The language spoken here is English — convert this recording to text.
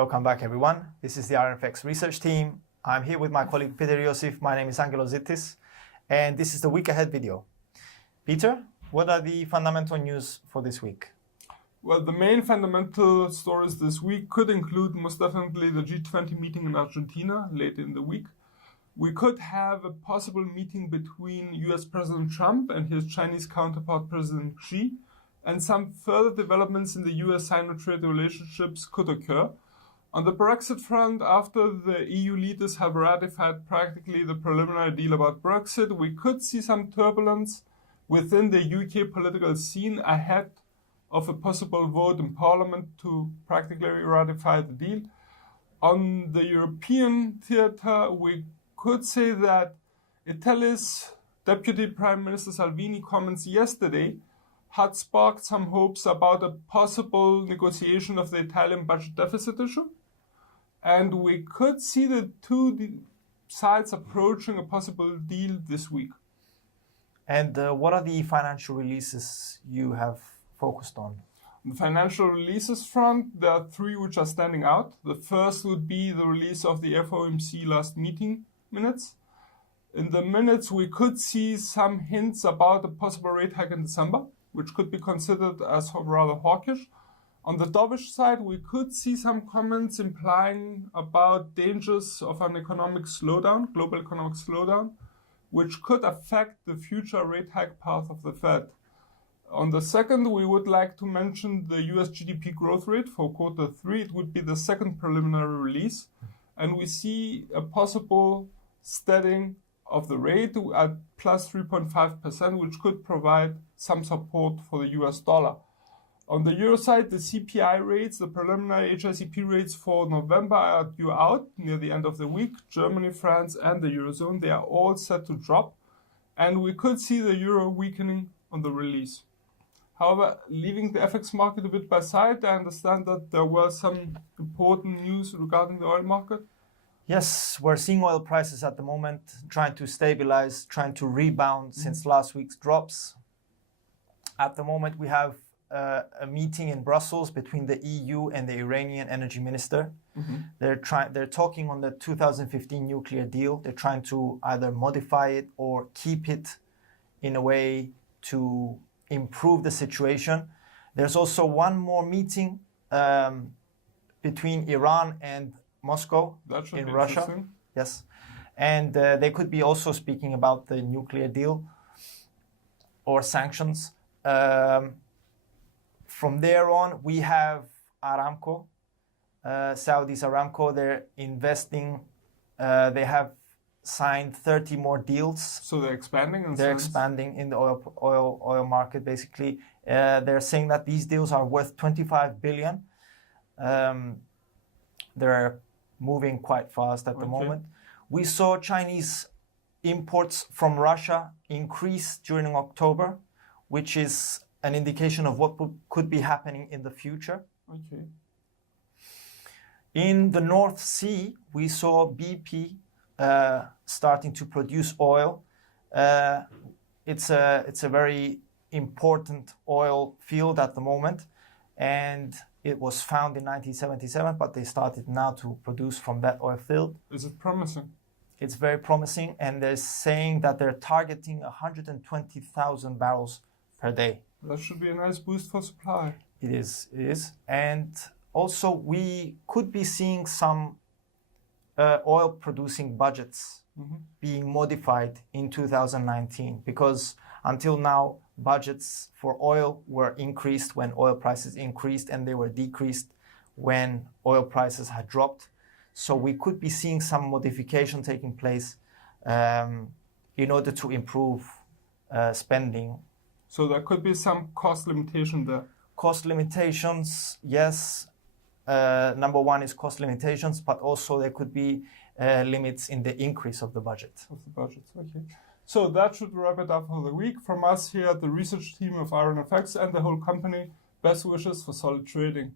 Welcome back, everyone. This is the IronFX research team. I'm here with my colleague Peter Iosif. My name is Angelo Zittis, and this is the week ahead video. Peter, what are the fundamental news for this week? Well, the main fundamental stories this week could include most definitely the G20 meeting in Argentina later in the week. We could have a possible meeting between US President Trump and his Chinese counterpart President Xi, and some further developments in the US-Sino trade relationships could occur. On the Brexit front, after the EU leaders have ratified practically the preliminary deal about Brexit, we could see some turbulence within the UK political scene ahead of a possible vote in Parliament to practically ratify the deal. On the European theatre, we could say that Italy's Deputy Prime Minister Salvini comments yesterday had sparked some hopes about a possible negotiation of the Italian budget deficit issue. And we could see the two sides approaching a possible deal this week. And what are the financial releases you have focused on? On the financial releases front, there are three which are standing out. The first would be the release of the FOMC last meeting minutes. In the minutes, we could see some hints about a possible rate hike in December, which could be considered as rather hawkish. On the dovish side, we could see some comments implying about dangers of an economic slowdown, global economic slowdown, which could affect the future rate hike path of the Fed. On the second, we would like to mention the US GDP growth rate for Q3. It would be the second preliminary release. And we see a possible steadying of the rate at plus 3.5%, which could provide some support for the US dollar. On the euro side, the CPI rates, the preliminary HICP rates for November are due out near the end of the week. Germany, France, and the Eurozone, they are all set to drop. And we could see the euro weakening on the release. However, leaving the FX market a bit by side, I understand that there were some important news regarding the oil market. Yes, we're seeing oil prices at the moment trying to stabilize, trying to rebound since last week's drops. At the moment, we have a meeting in Brussels between the EU and the Iranian energy minister. They're talking on the 2015 nuclear deal. They're trying to either modify it or keep it in a way to improve the situation. There's also one more meeting between Iran and Moscow in Russia. Yes. And they could be also speaking about the nuclear deal or sanctions. From there on, we have Aramco, Saudi's Aramco. They're investing. They have signed 30 more deals. So they're expanding? They're expanding in the oil market, basically. They're saying that these deals are worth 25 billion. They're moving quite fast at the moment. We saw Chinese imports from Russia increase during October, which is an indication of what could be happening in the future. In the North Sea, we saw BP starting to produce oil. It's a very important oil field at the moment, and it was found in 1977, but they started now to produce from that oil field. Is it promising? It's very promising, and they're saying that they're targeting 120,000 barrels per day. That should be a nice boost for supply. It is. And also, we could be seeing some oil-producing budgets being modified in 2019, because until now, budgets for oil were increased when oil prices increased, and they were decreased when oil prices had dropped. So we could be seeing some modification taking place in order to improve spending. So there could be some cost limitation there. Cost limitations, yes. Number one is cost limitations, but also there could be limits in the increase of the budget. Okay. So that should wrap it up for the week. From us here at the research team of IronFX and the whole company, best wishes for solid trading.